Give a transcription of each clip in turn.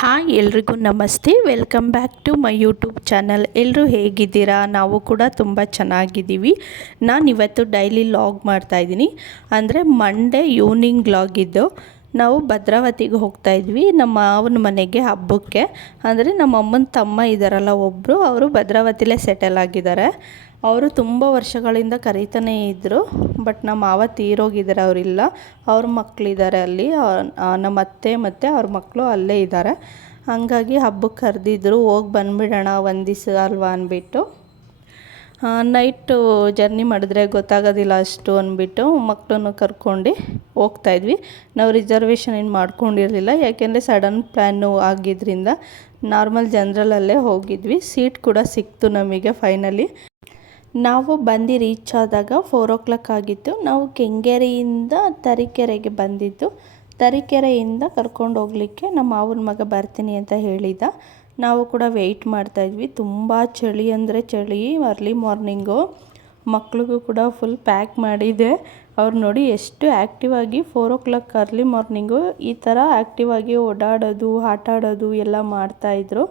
Hi ಎಲ್ರಿಗೂ ನಮಸ್ತೆ. Welcome back to my YouTube channel. ಎಲ್ಲರೂ ಹೇಗಿದ್ದೀರಾ? ನಾವು ಕೂಡ ತುಂಬ ಚೆನ್ನಾಗಿದ್ದೀವಿ. ನಾನಿವತ್ತು ಡೈಲಿ ಲಾಗ್ ಮಾಡ್ತಾಯಿದ್ದೀನಿ. ಅಂದರೆ ಮಂಡೇ ಈವ್ನಿಂಗ್ ಲಾಗ್ ಇದ್ದು. ನಾವು ಭದ್ರಾವತಿಗೆ ಹೋಗ್ತಾಯಿದ್ವಿ ನಮ್ಮ ಮಾವನ ಮನೆಗೆ ಹಬ್ಬಕ್ಕೆ. ಅಂದರೆ ನಮ್ಮ ಅಮ್ಮನ ತಮ್ಮ ಇದ್ದಾರಲ್ಲ ಒಬ್ಬರು, ಅವರು ಭದ್ರಾವತಿಲೇ ಸೆಟಲ್ ಆಗಿದ್ದಾರೆ. ಅವರು ತುಂಬ ವರ್ಷಗಳಿಂದ ಕರೀತಾನೇ ಇದ್ದರು. ಬಟ್ ನಮ್ಮ ಮಾವ ತೀರೋಗಿದ್ದಾರೆ, ಅವರಿಲ್ಲ. ಅವ್ರ ಮಕ್ಕಳಿದ್ದಾರೆ ಅಲ್ಲಿ, ನಮ್ಮ ಅತ್ತೆ ಮತ್ತು ಅವ್ರ ಮಕ್ಕಳು ಅಲ್ಲೇ ಇದ್ದಾರೆ. ಹಾಗಾಗಿ ಹಬ್ಬಕ್ಕೆ ಕರೆದಿದ್ರು, ಹೋಗಿ ಬಂದುಬಿಡೋಣ ಒಂದು ದಿವಸ ಅಲ್ವಾ ಅಂದ್ಬಿಟ್ಟು. ನೈಟು ಜರ್ನಿ ಮಾಡಿದ್ರೆ ಗೊತ್ತಾಗೋದಿಲ್ಲ ಅಷ್ಟು ಅಂದ್ಬಿಟ್ಟು ಮಕ್ಕಳನ್ನು ಕರ್ಕೊಂಡು ಹೋಗ್ತಾಯಿದ್ವಿ. ನಾವು ರಿಸರ್ವೇಷನ್ ಏನು ಮಾಡ್ಕೊಂಡಿರಲಿಲ್ಲ, ಯಾಕೆಂದರೆ ಸಡನ್ ಪ್ಲ್ಯಾನು ಆಗಿದ್ದರಿಂದ ನಾರ್ಮಲ್ ಜನರಲಲ್ಲೇ ಹೋಗಿದ್ವಿ. ಸೀಟ್ ಕೂಡ ಸಿಕ್ತು ನಮಗೆ ಫೈನಲಿ. ನಾವು ಬಂದು ರೀಚ್ ಆದಾಗ 4 o'clock ಆಗಿತ್ತು. ನಾವು ಕೆಂಗೇರಿಯಿಂದ ತರೀಕೆರೆಗೆ ಬಂದಿದ್ದು. ತರೀಕೆರೆಯಿಂದ ಕರ್ಕೊಂಡು ಹೋಗಲಿಕ್ಕೆ ನಮ್ಮ ಮಾವನ ಮಗ ಬರ್ತೀನಿ ಅಂತ ಹೇಳಿದ. ನಾವು ಕೂಡ ವೆಯ್ಟ್ ಮಾಡ್ತಾಯಿದ್ವಿ. ತುಂಬ ಚಳಿ ಅಂದರೆ ಚಳಿ. ಅರ್ಲಿ ಮಾರ್ನಿಂಗು ಮಕ್ಳಿಗೂ ಕೂಡ ಫುಲ್ ಪ್ಯಾಕ್ ಮಾಡಿದೆ. ಅವ್ರು ನೋಡಿ ಎಷ್ಟು ಆ್ಯಕ್ಟಿವ್ ಆಗಿ 4 o'clock ಅರ್ಲಿ ಮಾರ್ನಿಂಗು ಈ ಥರ ಆ್ಯಕ್ಟಿವ್ ಆಗಿ ಓಡಾಡೋದು, ಆಟ ಆಡೋದು ಎಲ್ಲ ಮಾಡ್ತಾಯಿದ್ರು.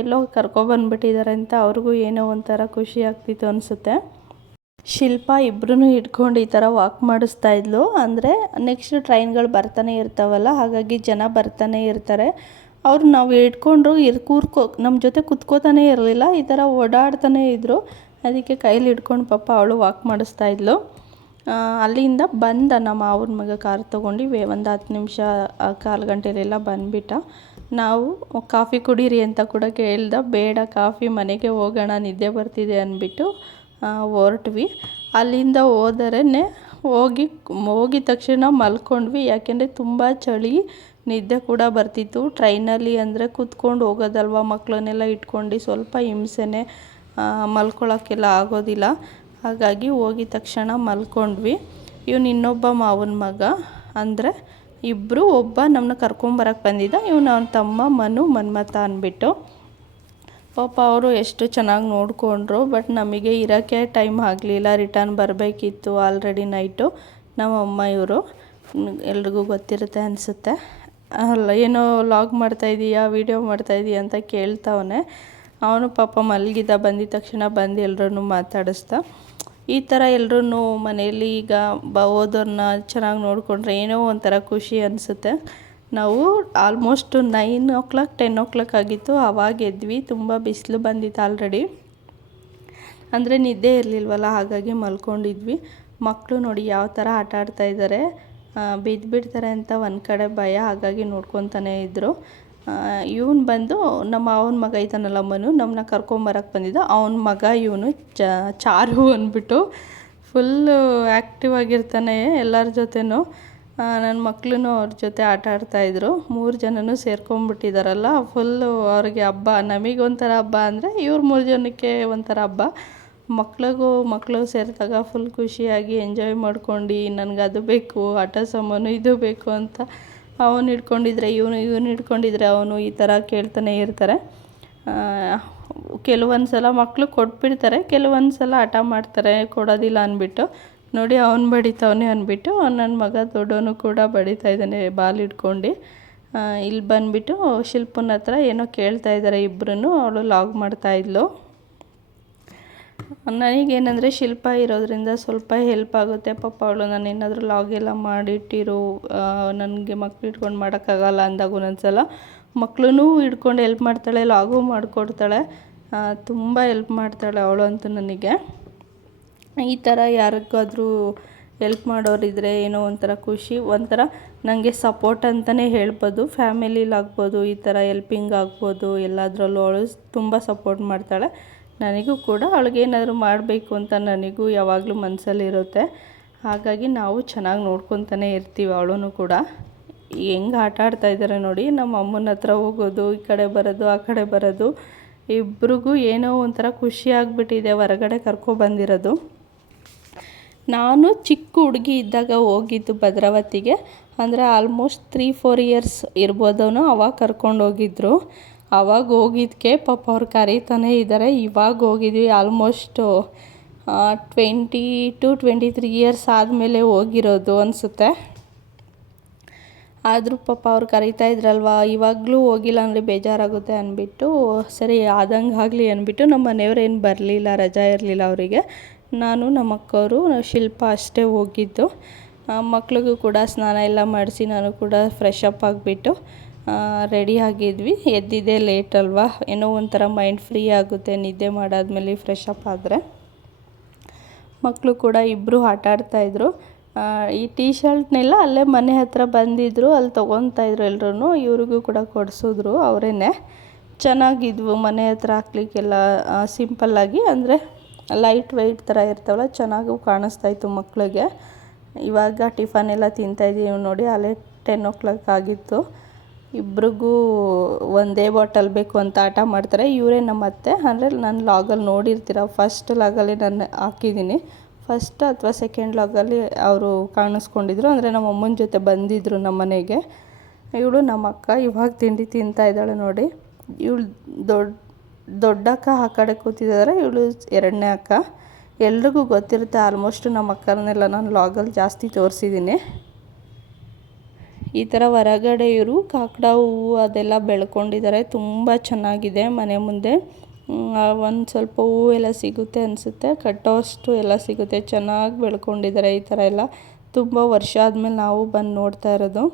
ಎಲ್ಲೋ ಕರ್ಕೊಬಂದ್ಬಿಟ್ಟಿದ್ದಾರೆ ಅಂತ ಅವ್ರಿಗೂ ಏನೋ ಒಂಥರ ಖುಷಿ ಆಗ್ತಿತ್ತು ಅನಿಸುತ್ತೆ. ಶಿಲ್ಪ ಇಬ್ಬರೂ ಹಿಡ್ಕೊಂಡು ಈ ಥರ ವಾಕ್ ಮಾಡಿಸ್ತಾ ಇದ್ಲು. ಅಂದರೆ ನೆಕ್ಸ್ಟ್ ಟ್ರೈನ್ಗಳು ಬರ್ತಾನೆ ಇರ್ತಾವಲ್ಲ, ಹಾಗಾಗಿ ಜನ ಬರ್ತಾನೆ ಇರ್ತಾರೆ. ಅವ್ರು ನಾವು ಹಿಡ್ಕೊಂಡ್ರು ನಮ್ಮ ಜೊತೆ ಕುತ್ಕೋತಾನೆ ಇರಲಿಲ್ಲ, ಈ ಥರ ಓಡಾಡ್ತಾನೆ ಇದ್ದರು. ಅದಕ್ಕೆ ಕೈಲಿ ಹಿಡ್ಕೊಂಡು ಪಾಪ ಅವಳು ವಾಕ್ ಮಾಡಿಸ್ತಾ ಇದ್ಲು. ಅಲ್ಲಿಂದ ಬಂದ ನಮ್ಮ ಮಾವನ ಮಗ ಕಾರ್ ತೊಗೊಂಡು ಒಂದು 10 ನಿಮಿಷ 1/4 ಗಂಟೆಲೆಲ್ಲ ಬಂದುಬಿಟ್ಟ. ನಾವು ಕಾಫಿ ಕುಡೀರಿ ಅಂತ ಕೂಡ ಕೇಳ್ದೆ. ಬೇಡ, ಕಾಫಿ ಮನೆಗೆ ಹೋಗೋಣ, ನಿದ್ದೆ ಬರ್ತಿದೆ ಅಂದ್ಬಿಟ್ಟು ಹೊರಟ್ವಿ. ಅಲ್ಲಿಂದ ಹೋಗಿದ ತಕ್ಷಣ ಮಲ್ಕೊಂಡ್ವಿ. ಯಾಕೆಂದರೆ ತುಂಬ ಚಳಿ, ನಿದ್ದೆ ಕೂಡ ಬರ್ತಿತ್ತು. ಟ್ರೈನಲ್ಲಿ ಅಂದರೆ ಕೂತ್ಕೊಂಡು ಹೋಗೋದಲ್ವ, ಮಕ್ಕಳನ್ನೆಲ್ಲ ಇಟ್ಕೊಂಡು ಸ್ವಲ್ಪ ಹಿಂಸೆನೇ, ಮಲ್ಕೊಳ್ಳೋಕ್ಕೆಲ್ಲ ಆಗೋದಿಲ್ಲ. ಹಾಗಾಗಿ ಹೋಗಿದ ತಕ್ಷಣ ಮಲ್ಕೊಂಡ್ವಿ. ಇವನು ಇನ್ನೊಬ್ಬ ಮಾವನ ಮಗ, ಅಂದರೆ ಇಬ್ಬರು, ಒಬ್ಬ ನಮ್ಮನ್ನ ಕರ್ಕೊಂಬರಕ್ಕೆ ಬಂದಿದ್ದ, ಇವನು ಅವನ ತಮ್ಮ ಮನ್ಮಥ ಅಂದ್ಬಿಟ್ಟು. ಪಾಪ ಅವರು ಎಷ್ಟು ಚೆನ್ನಾಗಿ ನೋಡಿಕೊಂಡ್ರು. ಬಟ್ ನಮಗೆ ಇರೋಕ್ಕೆ ಟೈಮ್ ಆಗಲಿಲ್ಲ, ರಿಟರ್ನ್ ಬರಬೇಕಿತ್ತು ಆಲ್ರೆಡಿ ನೈಟು. ನಮ್ಮಮ್ಮ ಇವರು ಎಲ್ರಿಗೂ ಗೊತ್ತಿರುತ್ತೆ ಅನಿಸುತ್ತೆ. ಅಲ್ಲ, ಏನೋ ಲಾಗ್ ಮಾಡ್ತಾಯಿದ್ದೀಯಾ, ವೀಡಿಯೋ ಮಾಡ್ತಾಯಿದ್ದೀಯಾ ಅಂತ ಕೇಳ್ತಾವನೆ. ಅವನು ಪಾಪ ಮಲಗಿದ್ದ. ಬಂದಿದ ತಕ್ಷಣ ಬಂದು ಎಲ್ಲರೂ ಮಾತಾಡಿಸ್ದ. ಈ ಥರ ಎಲ್ಲರೂ ಮನೆಯಲ್ಲಿ ಈಗ ಓದೋರನ್ನ ಚೆನ್ನಾಗಿ ನೋಡಿಕೊಂಡ್ರೆ ಏನೋ ಒಂಥರ ಖುಷಿ ಅನಿಸುತ್ತೆ. ನಾವು ಆಲ್ಮೋಸ್ಟ್ 9 o'clock 10 o'clock ಆಗಿತ್ತು, ಆವಾಗ ಎದ್ವಿ. ತುಂಬ ಬಿಸಿಲು ಬಂದಿತ್ತು ಆಲ್ರೆಡಿ, ಅಂದರೆ ನಿದ್ದೆ ಇರಲಿಲ್ವಲ್ಲ, ಹಾಗಾಗಿ ಮಲ್ಕೊಂಡಿದ್ವಿ. ಮಕ್ಕಳು ನೋಡಿ ಯಾವ ಥರ ಆಟ ಆಡ್ತಾಯಿದ್ದಾರೆ, ಬಿದ್ದುಬಿಡ್ತಾರೆ ಅಂತ ಒಂದು ಕಡೆ ಭಯ, ಹಾಗಾಗಿ ನೋಡ್ಕೊತಾನೆ ಇದ್ದರು. ಇವನು ಬಂದು ನಮ್ಮ ಮಾವನ ಮಗ ಇದ್ದಾನಲ್ಲ ಮನು, ನಮ್ಮನ್ನ ಕರ್ಕೊಂಬರಕ್ಕೆ ಬಂದಿದ್ದ. ಅವನ ಮಗ ಇವನು ಚಾರು ಅಂದ್ಬಿಟ್ಟು ಫುಲ್ಲು ಆ್ಯಕ್ಟಿವ್ ಆಗಿರ್ತಾನೆ ಎಲ್ಲರ ಜೊತೆನೂ. ನನ್ನ ಮಕ್ಕಳು ಅವ್ರ ಜೊತೆ ಆಟ ಆಡ್ತಾಯಿದ್ರು. 3 ಜನನೂ ಸೇರ್ಕೊಂಡ್ಬಿಟ್ಟಿದ್ದಾರಲ್ಲ, ಫುಲ್ಲು ಅವ್ರಿಗೆ ಹಬ್ಬ. ನಮಗೊಂಥರ ಹಬ್ಬ ಅಂದರೆ ಇವ್ರು 3 ಜನಕ್ಕೆ ಒಂಥರ ಹಬ್ಬ. ಮಕ್ಕಳು ಸೇರಿದಾಗ ಫುಲ್ ಖುಷಿಯಾಗಿ ಎಂಜಾಯ್ ಮಾಡ್ಕೊಂಡು, ನನಗೆ ಅದು ಬೇಕು, ಆಟ ಸಾಮಾನು ಇದು ಬೇಕು ಅಂತ ಅವನು ಹಿಡ್ಕೊಂಡಿದ್ರೆ ಇವನು ಹಿಡ್ಕೊಂಡಿದ್ರೆ ಅವನು, ಈ ಥರ ಕೇಳ್ತಾನೆ ಇರ್ತಾರೆ. ಕೆಲವೊಂದು ಸಲ ಮಕ್ಕಳು ಕೊಟ್ಬಿಡ್ತಾರೆ, ಕೆಲವೊಂದು ಸಲ ಹಠ ಮಾಡ್ತಾರೆ ಕೊಡೋದಿಲ್ಲ ಅಂದ್ಬಿಟ್ಟು. ನೋಡಿ ಅವನು ಬಡಿತಾವನೆ ಅಂದ್ಬಿಟ್ಟು ನನ್ನ ಮಗ ದೊಡ್ಡವನು ಕೂಡ ಬಡಿತಾ ಇದ್ದಾನೆ ಬಾಲ್ ಹಿಡ್ಕೊಂಡು. ಇಲ್ಲಿ ಬಂದುಬಿಟ್ಟು ಶಿಲ್ಪನ ಹತ್ರ ಏನೋ ಕೇಳ್ತಾ ಇದ್ದಾರೆ ಇಬ್ಬರೂ. ಅವಳು ಲಾಗ್ ಮಾಡ್ತಾಯಿದ್ಲು. ನನಗೇನೆಂದರೆ ಶಿಲ್ಪ ಇರೋದ್ರಿಂದ ಸ್ವಲ್ಪ ಹೆಲ್ಪ್ ಆಗುತ್ತೆ. ಪಾಪ ಅವಳು ನಾನು ಏನಾದರೂ ಲಾಗ್ ಎಲ್ಲ ಮಾಡಿಟ್ಟಿರು, ನನಗೆ ಮಕ್ಳು ಹಿಡ್ಕೊಂಡು ಮಾಡೋಕ್ಕಾಗಲ್ಲ ಅಂದಾಗ ಒಂದೊಂದ್ಸಲ ಮಕ್ಕಳೂ ಹಿಡ್ಕೊಂಡು ಹೆಲ್ಪ್ ಮಾಡ್ತಾಳೆ, ಲಾಗೂ ಮಾಡಿಕೊಡ್ತಾಳೆ. ತುಂಬ ಹೆಲ್ಪ್ ಮಾಡ್ತಾಳೆ ಅವಳು ಅಂತೂ ನನಗೆ. ಈ ಥರ ಯಾರಿಗಾದ್ರೂ ಹೆಲ್ಪ್ ಮಾಡೋರಿದ್ರೆ ಏನೋ ಒಂಥರ ಖುಷಿ, ಒಂಥರ ನನಗೆ ಸಪೋರ್ಟ್ ಅಂತಲೇ ಹೇಳ್ಬೋದು. ಫ್ಯಾಮಿಲಿಲಾಗ್ಬೋದು, ಈ ಥರ ಹೆಲ್ಪಿಂಗ್ ಆಗ್ಬೋದು, ಎಲ್ಲದರಲ್ಲೂ ಅವಳು ತುಂಬ ಸಪೋರ್ಟ್ ಮಾಡ್ತಾಳೆ. ನನಗೂ ಕೂಡ ಅವಳಿಗೇನಾದರೂ ಮಾಡಬೇಕು ಅಂತ ನನಗೂ ಯಾವಾಗಲೂ ಮನಸ್ಸಲ್ಲಿರುತ್ತೆ. ಹಾಗಾಗಿ ನಾವು ಚೆನ್ನಾಗಿ ನೋಡ್ಕೊತಾನೆ ಇರ್ತೀವಿ. ಅವಳೂ ಕೂಡ ಹೆಂಗೆ ಆಟ ಆಡ್ತಾಯಿದ್ದಾರೆ ನೋಡಿ, ನಮ್ಮ ಅಮ್ಮನ ಹತ್ರ ಹೋಗೋದು, ಈ ಕಡೆ ಬರೋದು, ಆ ಕಡೆ ಬರೋದು. ಇಬ್ರಿಗೂ ಏನೋ ಒಂಥರ ಖುಷಿ ಆಗಿಬಿಟ್ಟಿದೆ ಹೊರಗಡೆ ಕರ್ಕೊಬಂದಿರೋದು. ನಾನು ಚಿಕ್ಕ ಹುಡುಗಿ ಇದ್ದಾಗ ಹೋಗಿದ್ದು ಭದ್ರಾವತಿಗೆ, ಅಂದರೆ ಆಲ್ಮೋಸ್ಟ್ 3-4 years ಇರ್ಬೋದವನು. ಅವಾಗ ಕರ್ಕೊಂಡೋಗಿದ್ರು. ಆವಾಗ ಹೋಗಿದ್ದಕ್ಕೆ ಪಾಪ ಅವ್ರು ಕರೀತಾನೆ ಇದ್ದಾರೆ. ಇವಾಗ ಹೋಗಿದ್ವಿ ಆಲ್ಮೋಸ್ಟು 20 to 23 years ಆದಮೇಲೆ ಹೋಗಿರೋದು ಅನಿಸುತ್ತೆ. ಆದರೂ ಪಾಪ ಅವ್ರು ಕರೀತಾ ಇದ್ರಲ್ವ, ಇವಾಗಲೂ ಹೋಗಿಲ್ಲ ಅಂದರೆ ಬೇಜಾರಾಗುತ್ತೆ ಅಂದ್ಬಿಟ್ಟು ಸರಿ ಆದಂಗೆ ಆಗಲಿ ಅಂದ್ಬಿಟ್ಟು ನಮ್ಮ ಮನೆಯವ್ರು ಏನು ಬರಲಿಲ್ಲ, ರಜಾ ಇರಲಿಲ್ಲ ಅವರಿಗೆ. ನಾನು ನಮ್ಮ ಅಕ್ಕವರು ಶಿಲ್ಪ ಅಷ್ಟೇ ಹೋಗಿದ್ದು. ಮಕ್ಳಿಗೂ ಕೂಡ ಸ್ನಾನ ಎಲ್ಲ ಮಾಡಿಸಿ ನಾನು ಕೂಡ ಫ್ರೆಶ್ ಅಪ್ ಆಗಿಬಿಟ್ಟು ರೆಡಿ ಆಗಿದ್ವಿ. ಎದ್ದಿದ್ದೆ ಲೇಟ್ ಅಲ್ವಾ, ಏನೋ ಒಂಥರ ಮೈಂಡ್ ಫ್ರೀ ಆಗುತ್ತೆ ನಿದ್ದೆ ಮಾಡಾದ್ಮೇಲೆ ಫ್ರೆಶ್ ಅಪ್ ಆದರೆ. ಮಕ್ಕಳು ಕೂಡ ಇಬ್ಬರು ಆಟ ಆಡ್ತಾಯಿದ್ರು. ಈ ಟೀ ಶರ್ಟ್ನೆಲ್ಲ ಅಲ್ಲೇ ಮನೆ ಹತ್ರ ಬಂದಿದ್ದರು, ಅಲ್ಲಿ ತೊಗೊತಾಯಿದ್ರು ಎಲ್ಲರೂ. ಇವ್ರಿಗೂ ಕೂಡ ಕೊಡಿಸಿದ್ರು ಅವರೇನೆ. ಚೆನ್ನಾಗಿದ್ವು ಮನೆ ಹತ್ರ ಹಾಕ್ಲಿಕ್ಕೆಲ್ಲ, ಸಿಂಪಲ್ಲಾಗಿ ಅಂದರೆ ಲೈಟ್ ವೆಯ್ಟ್ ಥರ ಇರ್ತಾವಲ್ಲ, ಚೆನ್ನಾಗೂ ಕಾಣಿಸ್ತಾಯಿತ್ತು ಮಕ್ಕಳಿಗೆ. ಇವಾಗ ಟಿಫನ್ ಎಲ್ಲ ತಿಂತಾಯಿದ್ದೀವಿ ನೋಡಿ. ಅಲ್ಲೇ 10 o'clock ಆಗಿತ್ತು. ಇಬ್ರಿಗೂ ಒಂದೇ ಬಾಟಲ್ ಬೇಕು ಅಂತ ಆಟ ಮಾಡ್ತಾರೆ. ಇವರೇ ನಮ್ಮ ಅತ್ತೆ, ಅಂದರೆ ನಾನು ಲಾಗಲ್ಲಿ ನೋಡಿರ್ತೀರ, ಫಸ್ಟ್ ಲಾಗಲ್ಲಿ ನಾನು ಹಾಕಿದ್ದೀನಿ. ಫಸ್ಟ್ ಅಥವಾ ಸೆಕೆಂಡ್ ಲಾಗಲ್ಲಿ ಅವರು ಕಾಣಿಸ್ಕೊಂಡಿದ್ರು, ಅಂದರೆ ನಮ್ಮ ಅಮ್ಮನ ಜೊತೆ ಬಂದಿದ್ದರು ನಮ್ಮ ಮನೆಗೆ. ಇವಳು ನಮ್ಮ ಅಕ್ಕ ಇವಾಗ ತಿಂಡಿ ತಿಂತಾ ಇದ್ದಾಳೆ ನೋಡಿ. ಇವಳು ದೊಡ್ಡಕ್ಕ ಆ ಕಡೆ ಕೂತಿದ್ದಾರೆ, ಇವಳು ಎರಡನೇ ಅಕ್ಕ. ಎಲ್ರಿಗೂ ಗೊತ್ತಿರುತ್ತೆ ಆಲ್ಮೋಸ್ಟ್, ನಮ್ಮ ಅಕ್ಕರನ್ನೆಲ್ಲ ನಾನು ಲಾಗಲ್ಲಿ ಜಾಸ್ತಿ ತೋರಿಸಿದ್ದೀನಿ. ಈ ಥರ ಹೊರಗಡೆ ಇವರು ಕಾಕಡ ಹೂವು ಅದೆಲ್ಲ ಬೆಳ್ಕೊಂಡಿದ್ದಾರೆ, ತುಂಬ ಚೆನ್ನಾಗಿದೆ. ಮನೆ ಮುಂದೆ ಒಂದು ಸ್ವಲ್ಪ ಹೂವು ಎಲ್ಲ ಸಿಗುತ್ತೆ ಅನಿಸುತ್ತೆ, ಕಟ್ಟೋಷ್ಟು ಎಲ್ಲ ಸಿಗುತ್ತೆ. ಚೆನ್ನಾಗಿ ಬೆಳ್ಕೊಂಡಿದ್ದಾರೆ ಈ ಥರ ಎಲ್ಲ. ತುಂಬ ವರ್ಷ ಆದಮೇಲೆ ನಾವು ಬಂದು ನೋಡ್ತಾ ಇರೋದು.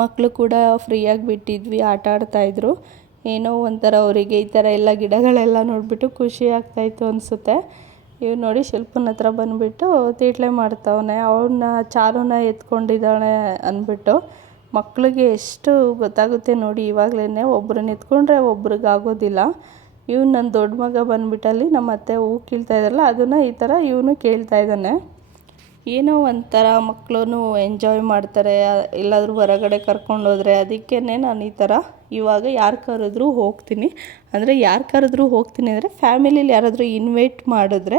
ಮಕ್ಕಳು ಕೂಡ ಫ್ರೀಯಾಗಿ ಬಿಟ್ಟಿದ್ವಿ, ಆಟ ಆಡ್ತಾಯಿದ್ರು. ಏನೋ ಒಂಥರ ಅವರಿಗೆ ಈ ಥರ ಎಲ್ಲ ಗಿಡಗಳೆಲ್ಲ ನೋಡಿಬಿಟ್ಟು ಖುಷಿ ಆಗ್ತಾಯಿತ್ತು ಅನಿಸುತ್ತೆ. ಇವ್ರು ನೋಡಿ ಶಿಲ್ಪನ ಹತ್ರ ಬಂದುಬಿಟ್ಟು ತೀಟ್ಲೆ ಮಾಡ್ತಾವನೆ, ಅವನ್ನ ಚಾರುನ ಎತ್ಕೊಂಡಿದ್ದಾಳೆ ಅಂದ್ಬಿಟ್ಟು. ಮಕ್ಕಳಿಗೆ ಎಷ್ಟು ಗೊತ್ತಾಗುತ್ತೆ ನೋಡಿ ಇವಾಗಲೇ. ಒಬ್ರನ್ನ ಎತ್ಕೊಂಡ್ರೆ ಒಬ್ರಿಗೆ ಆಗೋದಿಲ್ಲ. ಇವ್ನು ನನ್ನ ದೊಡ್ಡ ಮಗ ಬಂದುಬಿಟ್ಟಲ್ಲಿ ನಮ್ಮ ಅತ್ತೆ ಹೂ ಕೀಳ್ತಾ ಇದ್ದಾರಲ್ಲ, ಅದನ್ನು ಈ ಥರ ಇವನು ಕೇಳ್ತಾ ಇದ್ದಾನೆ. ಏನೋ ಒಂಥರ ಮಕ್ಕಳು ಎಂಜಾಯ್ ಮಾಡ್ತಾರೆ ಎಲ್ಲಾದರೂ ಹೊರಗಡೆ ಕರ್ಕೊಂಡೋದ್ರೆ. ಅದಕ್ಕೇ ನಾನು ಈ ಥರ ಇವಾಗ ಯಾರು ಕರೆದ್ರೂ ಹೋಗ್ತೀನಿ. ಅಂದರೆ ಯಾರು ಕರೆದ್ರೂ ಹೋಗ್ತೀನಿ ಅಂದರೆ ಫ್ಯಾಮಿಲೀಲಿ ಯಾರಾದರೂ ಇನ್ವೈಟ್ ಮಾಡಿದ್ರೆ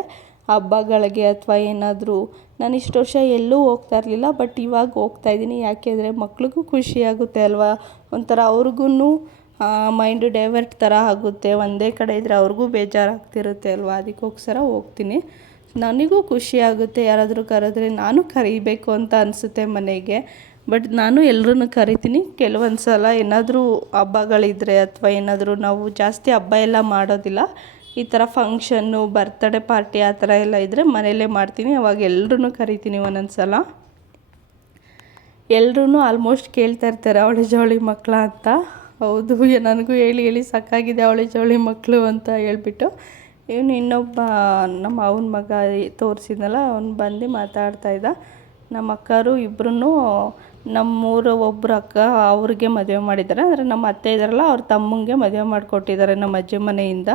ಹಬ್ಬಗಳಿಗೆ ಅಥವಾ ಏನಾದರೂ. ನಾನು ಇಷ್ಟು ವರ್ಷ ಎಲ್ಲೂ ಹೋಗ್ತಾ ಇರಲಿಲ್ಲ, ಬಟ್ ಇವಾಗ ಹೋಗ್ತಾಯಿದ್ದೀನಿ. ಯಾಕೆಂದರೆ ಮಕ್ಳಿಗೂ ಖುಷಿಯಾಗುತ್ತೆ ಅಲ್ವಾ, ಒಂಥರ ಅವ್ರಿಗೂ ಮೈಂಡು ಡೈವರ್ಟ್ ಥರ ಆಗುತ್ತೆ. ಒಂದೇ ಕಡೆ ಇದ್ದರೆ ಅವ್ರಿಗೂ ಬೇಜಾರಾಗ್ತಿರುತ್ತೆ ಅಲ್ವಾ, ಅದಕ್ಕೋಸ್ಕರ ಹೋಗ್ತೀನಿ. ನನಗೂ ಖುಷಿ ಆಗುತ್ತೆ ಯಾರಾದರೂ ಕರೆದ್ರೆ. ನಾನು ಕರಿಬೇಕು ಅಂತ ಅನಿಸುತ್ತೆ ಮನೆಗೆ, ಬಟ್ ನಾನು ಎಲ್ಲರೂ ಕರಿತೀನಿ. ಕೆಲವೊಂದು ಸಲ ಏನಾದರೂ ಹಬ್ಬಗಳಿದ್ರೆ ಅಥವಾ ಏನಾದರೂ ನಾವು ಜಾಸ್ತಿ ಹಬ್ಬ ಎಲ್ಲ ಮಾಡೋದಿಲ್ಲ, ಈ ಥರ ಫಂಕ್ಷನ್ನು ಬರ್ತ್ಡೇ ಪಾರ್ಟಿ ಆ ಥರ ಎಲ್ಲ ಇದ್ದರೆ ಮನೆಯಲ್ಲೇ ಮಾಡ್ತೀನಿ. ಅವಾಗ ಎಲ್ಲರೂ ಕರಿತೀನಿ. ಒಂದೊಂದು ಸಲ ಎಲ್ಲರೂ ಆಲ್ಮೋಸ್ಟ್ ಕೇಳ್ತಾ ಇರ್ತಾರೆ ಅವಳಿ ಜವಳಿ ಮಕ್ಕಳ ಅಂತ. ಹೌದು, ನನಗೂ ಹೇಳಿ ಹೇಳಿ ಸಾಕಾಗಿದೆ ಅವಳಿ ಜವಳಿ ಮಕ್ಕಳು ಅಂತ ಹೇಳ್ಬಿಟ್ಟು. ಇವನು ಇನ್ನೊಬ್ಬ ನಮ್ಮ ಅವನ ಮಗ ತೋರಿಸಿದ್ನಲ್ಲ, ಅವ್ನು ಬಂದು ಮಾತಾಡ್ತಾ ಇದ್ದ. ನಮ್ಮ ಅಕ್ಕರು ಇಬ್ಬರೂ ನಮ್ಮೂರು ಒಬ್ಬರು ಅಕ್ಕ ಅವ್ರಿಗೆ ಮದುವೆ ಮಾಡಿದ್ದಾರೆ. ಅಂದರೆ ನಮ್ಮ ಅತ್ತೆ ಇದ್ದಾರಲ್ಲ, ಅವ್ರ ತಮ್ಮಂಗೆ ಮದುವೆ ಮಾಡಿಕೊಟ್ಟಿದ್ದಾರೆ ನಮ್ಮ ಅಜ್ಜಿ ಮನೆಯಿಂದ.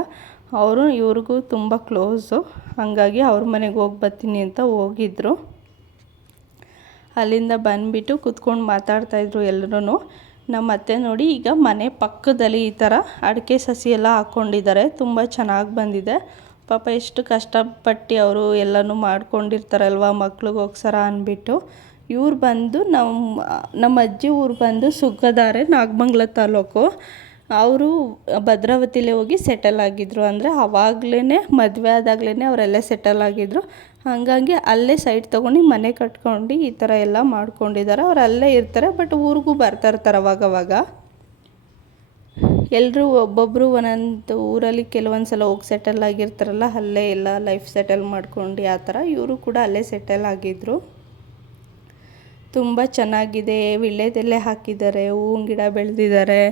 ಅವರು ಇವ್ರಿಗೂ ತುಂಬ ಕ್ಲೋಸು, ಹಾಗಾಗಿ ಅವ್ರ ಮನೆಗೆ ಹೋಗಿ ಬರ್ತೀನಿ ಅಂತ ಹೋಗಿದ್ರು. ಅಲ್ಲಿಂದ ಬಂದುಬಿಟ್ಟು ಕೂತ್ಕೊಂಡು ಮಾತಾಡ್ತಾಯಿದ್ರು ಎಲ್ಲರೂ. ನಮ್ಮ ಅತ್ತೆ ನೋಡಿ ಈಗ ಮನೆ ಪಕ್ಕದಲ್ಲಿ ಈ ಥರ ಅಡಿಕೆ ಸಸಿ ಎಲ್ಲ ಹಾಕ್ಕೊಂಡಿದ್ದಾರೆ. ತುಂಬ ಚೆನ್ನಾಗಿ ಬಂದಿದೆ. ಪಾಪ ಎಷ್ಟು ಕಷ್ಟಪಟ್ಟು ಅವರು ಎಲ್ಲನೂ ಮಾಡ್ಕೊಂಡಿರ್ತಾರಲ್ವ ಮಕ್ಳಿಗೋಸ್ಕರ ಅಂದ್ಬಿಟ್ಟು. ಇವ್ರು ಬಂದು ನಮ್ಮ ಅಜ್ಜಿ ಊರು ಬಂದು ಸುಗ್ಗದಾರೆ, ನಾಗಮಂಗಲ ತಾಲೂಕು. ಅವರು ಭದ್ರಾವತಿಲೇ ಹೋಗಿ ಸೆಟಲ್ ಆಗಿದ್ದರು. ಅಂದರೆ ಆವಾಗಲೇ ಮದುವೆ ಆದಾಗಲೇ ಅವರೆಲ್ಲ ಸೆಟಲ್ ಆಗಿದ್ದರು. ಹಾಗಾಗಿ ಅಲ್ಲೇ ಸೈಟ್ ತೊಗೊಂಡು ಮನೆ ಕಟ್ಕೊಂಡು ಈ ಥರ ಎಲ್ಲ ಮಾಡ್ಕೊಂಡಿದ್ದಾರೆ. ಅವ್ರು ಅಲ್ಲೇ ಇರ್ತಾರೆ, ಬಟ್ ಊರಿಗೂ ಬರ್ತಾ ಇರ್ತಾರೆ ಅವಾಗವಾಗ. ಎಲ್ಲರೂ ಒಬ್ಬೊಬ್ಬರು ಒಂದೊಂದು ಊರಲ್ಲಿ ಕೆಲವೊಂದು ಸಲ ಹೋಗಿ ಸೆಟಲ್ ಆಗಿರ್ತಾರಲ್ಲ, ಅಲ್ಲೇ ಎಲ್ಲ ಲೈಫ್ ಸೆಟಲ್ ಮಾಡ್ಕೊಂಡು ಆ ಥರ ಇವರು ಕೂಡ ಅಲ್ಲೇ ಸೆಟಲ್ ಆಗಿದ್ದರು. ತುಂಬ ಚೆನ್ನಾಗಿದೆ. ವಿಳ್ಯದೆಲೆ ಹಾಕಿದ್ದಾರೆ, ಹೂವಿನ ಗಿಡ ಬೆಳೆದಿದ್ದಾರೆ,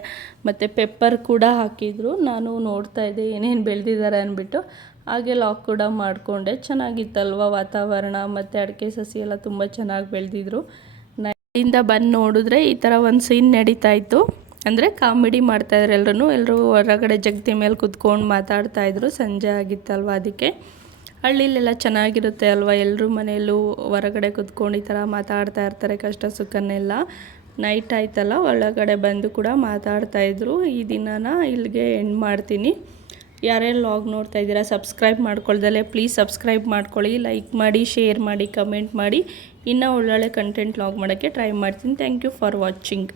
ಮತ್ತು ಪೆಪ್ಪರ್ ಕೂಡ ಹಾಕಿದರು. ನಾನು ನೋಡ್ತಾ ಇದ್ದೆ ಏನೇನು ಬೆಳೆದಿದ್ದಾರೆ ಅಂದ್ಬಿಟ್ಟು. ಹಾಗೆ ಲಾಕ್ ಕೂಡ ಮಾಡಿಕೊಂಡೆ. ಚೆನ್ನಾಗಿತ್ತಲ್ವ ವಾತಾವರಣ, ಮತ್ತು ಅಡಿಕೆ ಸಸಿ ಎಲ್ಲ ತುಂಬ ಚೆನ್ನಾಗಿ ಬೆಳೆದಿದ್ರು. ನೈಟಿಂದ ಬಂದು ನೋಡಿದ್ರೆ ಈ ಥರ ಒಂದು ಸೀನ್ ನಡೀತಾ ಇತ್ತು. ಅಂದರೆ ಕಾಮಿಡಿ ಮಾಡ್ತಾಯಿದ್ರು ಎಲ್ಲರೂ ಹೊರಗಡೆ ಜಗತಿ ಮೇಲೆ ಕುತ್ಕೊಂಡು ಮಾತಾಡ್ತಾಯಿದ್ರು. ಸಂಜೆ ಆಗಿತ್ತಲ್ವ, ಅದಕ್ಕೆ. ಹಳ್ಳಿಲೆಲ್ಲ ಚೆನ್ನಾಗಿರುತ್ತೆ ಅಲ್ವ, ಎಲ್ಲರೂ ಮನೆಯಲ್ಲೂ ಹೊರಗಡೆ ಕುತ್ಕೊಂಡು ಈ ಥರ ಮಾತಾಡ್ತಾ ಇರ್ತಾರೆ, ಕಷ್ಟ ಸುಖನೆಲ್ಲ. ನೈಟ್ ಆಯ್ತಲ್ಲ, ಒಳಗಡೆ ಬಂದು ಕೂಡ ಮಾತಾಡ್ತಾಯಿದ್ರು. ಈ ದಿನನ ಇಲ್ಲಿಗೆ ಎಂಡ್ ಮಾಡ್ತೀನಿ. ಯಾರ್ಯಾರು ಲಾಗ್ ನೋಡ್ತಾ ಇದ್ದೀರಾ ಸಬ್ಸ್ಕ್ರೈಬ್ ಮಾಡ್ಕೊಳ್ದಲ್ಲೇ ಪ್ಲೀಸ್ ಸಬ್ಸ್ಕ್ರೈಬ್ ಮಾಡ್ಕೊಳ್ಳಿ, ಲೈಕ್ ಮಾಡಿ, ಶೇರ್ ಮಾಡಿ, ಕಮೆಂಟ್ ಮಾಡಿ. ಇನ್ನೂ ಒಳ್ಳೊಳ್ಳೆ ಕಂಟೆಂಟ್ ಲಾಗ್ ಮಾಡೋಕ್ಕೆ ಟ್ರೈ ಮಾಡ್ತೀನಿ. Thank you for watching.